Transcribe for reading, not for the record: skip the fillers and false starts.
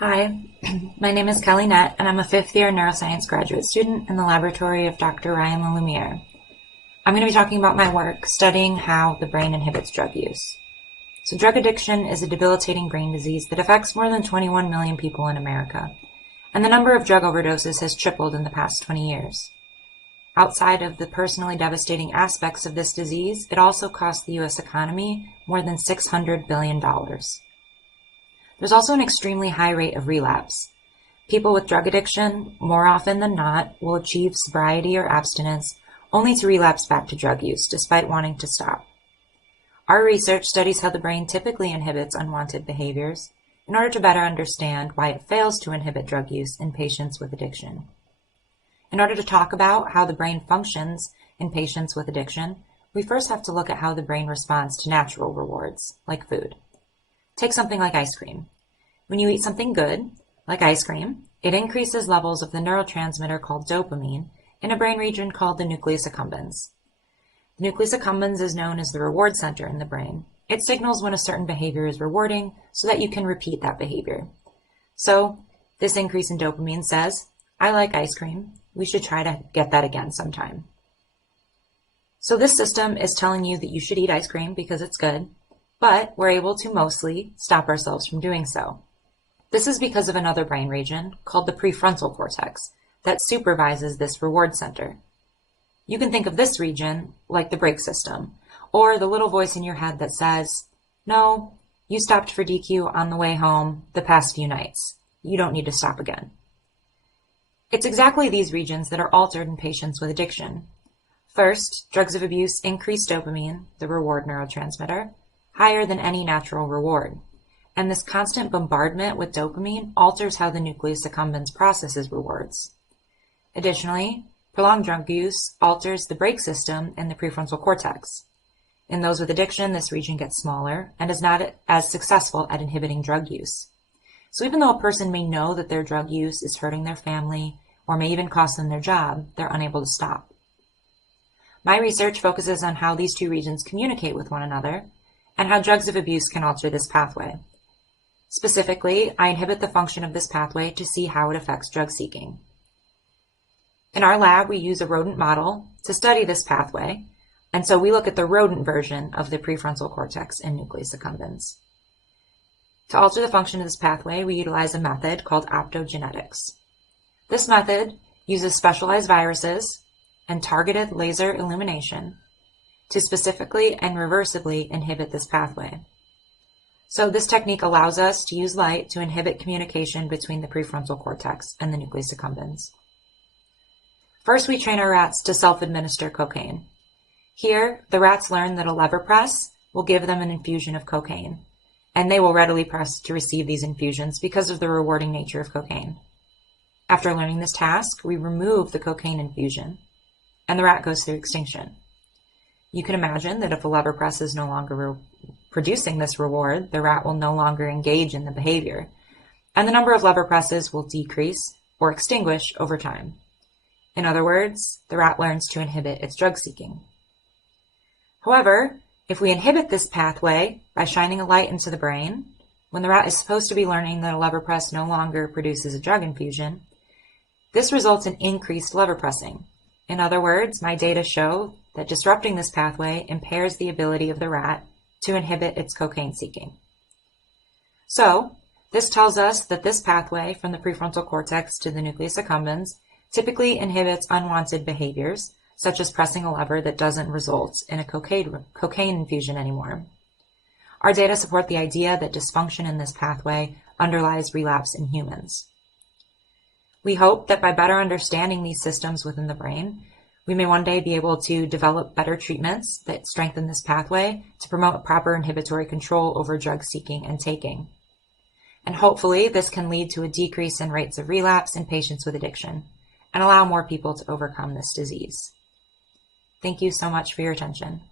Hi, my name is Kelle Nett, and I'm a fifth-year neuroscience graduate student in the laboratory of Dr. Ryan Lumiere. I'm going to be talking about my work studying how the brain inhibits drug use. So drug addiction is a debilitating brain disease that affects more than 21 million people in America, and the number of drug overdoses has tripled in the past 20 years. Outside of the personally devastating aspects of this disease, it also costs the U.S. economy more than $600 billion. There's also an extremely high rate of relapse. People with drug addiction, more often than not, will achieve sobriety or abstinence only to relapse back to drug use, despite wanting to stop. Our research studies how the brain typically inhibits unwanted behaviors in order to better understand why it fails to inhibit drug use in patients with addiction. In order to talk about how the brain functions in patients with addiction, we first have to look at how the brain responds to natural rewards, like food. Take something like ice cream. When you eat something good, like ice cream, it increases levels of the neurotransmitter called dopamine in a brain region called the nucleus accumbens. The nucleus accumbens is known as the reward center in the brain. It signals when a certain behavior is rewarding so that you can repeat that behavior. So, this increase in dopamine says, I like ice cream. We should try to get that again sometime. So this system is telling you that you should eat ice cream because it's good, but we're able to mostly stop ourselves from doing so. This is because of another brain region called the prefrontal cortex that supervises this reward center. You can think of this region like the brake system, or the little voice in your head that says, no, you stopped for DQ on the way home the past few nights. You don't need to stop again. It's exactly these regions that are altered in patients with addiction. First, drugs of abuse increase dopamine, the reward neurotransmitter, higher than any natural reward. And this constant bombardment with dopamine alters how the nucleus accumbens processes rewards. Additionally, prolonged drug use alters the brake system in the prefrontal cortex. In those with addiction, this region gets smaller and is not as successful at inhibiting drug use. So even though a person may know that their drug use is hurting their family or may even cost them their job, they're unable to stop. My research focuses on how these two regions communicate with one another and how drugs of abuse can alter this pathway. Specifically, I inhibit the function of this pathway to see how it affects drug seeking. In our lab, we use a rodent model to study this pathway, and so we look at the rodent version of the prefrontal cortex and nucleus accumbens. To alter the function of this pathway, we utilize a method called optogenetics. This method uses specialized viruses and targeted laser illumination to specifically and reversibly inhibit this pathway. So this technique allows us to use light to inhibit communication between the prefrontal cortex and the nucleus accumbens. First, we train our rats to self-administer cocaine. Here, the rats learn that a lever press will give them an infusion of cocaine, and they will readily press to receive these infusions because of the rewarding nature of cocaine. After learning this task, we remove the cocaine infusion, and the rat goes through extinction. You can imagine that if a lever press is no longer producing this reward, the rat will no longer engage in the behavior, and the number of lever presses will decrease or extinguish over time. In other words, the rat learns to inhibit its drug seeking. However, if we inhibit this pathway by shining a light into the brain, when the rat is supposed to be learning that a lever press no longer produces a drug infusion, this results in increased lever pressing. In other words, my data show that disrupting this pathway impairs the ability of the rat to inhibit its cocaine seeking. So, this tells us that this pathway from the prefrontal cortex to the nucleus accumbens typically inhibits unwanted behaviors, such as pressing a lever that doesn't result in a cocaine infusion anymore. Our data support the idea that dysfunction in this pathway underlies relapse in humans. We hope that by better understanding these systems within the brain, we may one day be able to develop better treatments that strengthen this pathway to promote proper inhibitory control over drug seeking and taking. And hopefully this can lead to a decrease in rates of relapse in patients with addiction and allow more people to overcome this disease. Thank you so much for your attention.